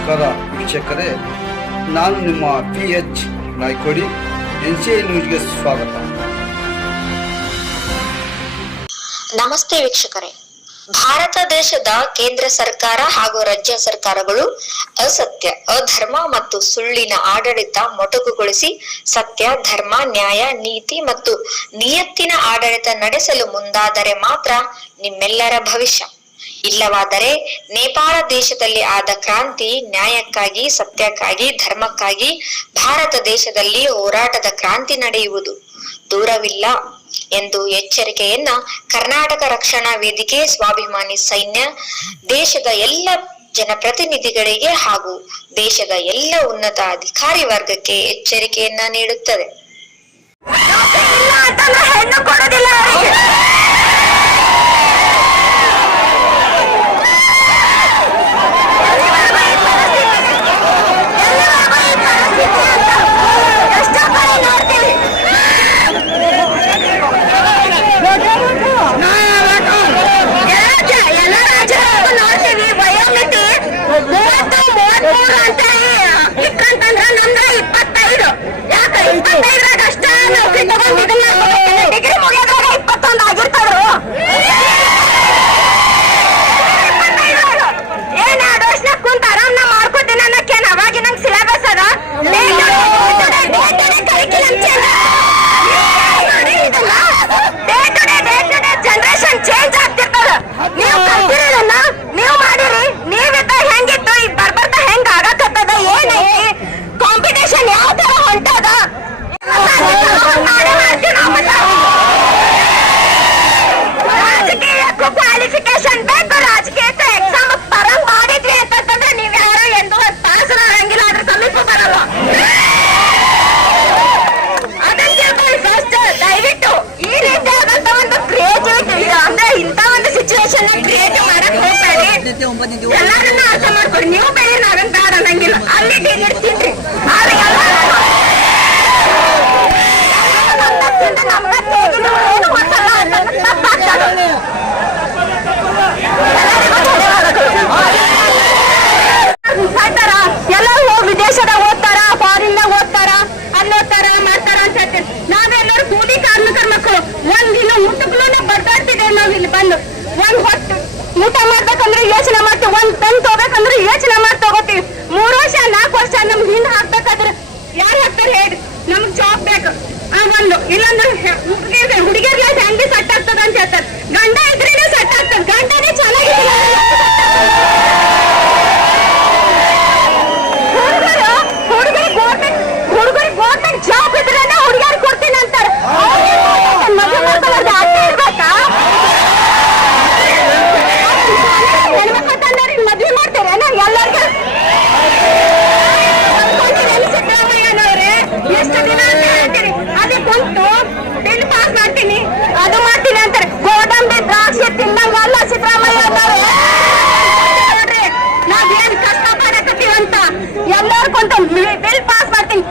ನಮಸ್ಕಾರ ವೀಕ್ಷಕರೇ, ನಾನು ನಿಮ್ಮ P H Naykodi N C I ನ್ಯೂಸ್ಗೆ ಸ್ವಾಗತ. ನಮಸ್ತೆ ವೀಕ್ಷಕರೇ. ಭಾರತ ದೇಶದ ಕೇಂದ್ರ ಸರ್ಕಾರ ಹಾಗೂ ರಾಜ್ಯ ಸರ್ಕಾರಗಳು ಅಸತ್ಯ, ಅಧರ್ಮ ಮತ್ತು ಸುಳ್ಳಿನ ಆಡಳಿತ ಮೊಟಕುಗೊಳಿಸಿ ಸತ್ಯ, ಧರ್ಮ, ನ್ಯಾಯ, ನೀತಿ ಮತ್ತು ನಿಯತ್ತಿನ ಆಡಳಿತ ನಡೆಸಲು ಮುಂದಾದರೆ ಮಾತ್ರ ನಿಮ್ಮೆಲ್ಲರ ಭವಿಷ್ಯ. ಇಲ್ಲವಾದರೆ ನೇಪಾಳ ದೇಶದಲ್ಲಿ ಆದ ಕ್ರಾಂತಿ ನ್ಯಾಯಕ್ಕಾಗಿ, ಸತ್ಯಕ್ಕಾಗಿ, ಧರ್ಮಕ್ಕಾಗಿ ಭಾರತ ದೇಶದಲ್ಲಿ ಹೋರಾಟದ ಕ್ರಾಂತಿ ನಡೆಯುವುದು. ದೂರವಿಲ್ಲ ಎಂದು ಎಚ್ಚರಿಕೆಯನ್ನ ಕರ್ನಾಟಕ ರಕ್ಷಣಾ ವೇದಿಕೆ ಸ್ವಾಭಿಮಾನಿ ಸೈನ್ಯ ದೇಶದ ಎಲ್ಲ ಜನಪ್ರತಿನಿಧಿಗಳಿಗೆ ಹಾಗೂ ದೇಶದ ಎಲ್ಲ ಉನ್ನತ ಅಧಿಕಾರಿ ವರ್ಗಕ್ಕೆ ಎಚ್ಚರಿಕೆಯನ್ನ ನೀಡುತ್ತದೆ. ಒಂಬತ್ತನೇ ದಿವಸ ಎಲ್ಲರನ್ನ ಅರ್ಥ ಮಾಡ್ಕೊಡಿ ನೀವು ಬೇರೆ ನಾವೇನ್ ಬೇಡ ಅನ್ನಂಗಿಲ್ಲ ಅಲ್ಲಿ ನಿಲ್ತೀನಿ ಆದ್ರೆ ಎಲ್ಲ Y la ಎಲ್ಲರೂ ಕೊಂತ ಬಿಲ್ ಪಾಸ್ ಮಾಡ್ತೀನಿ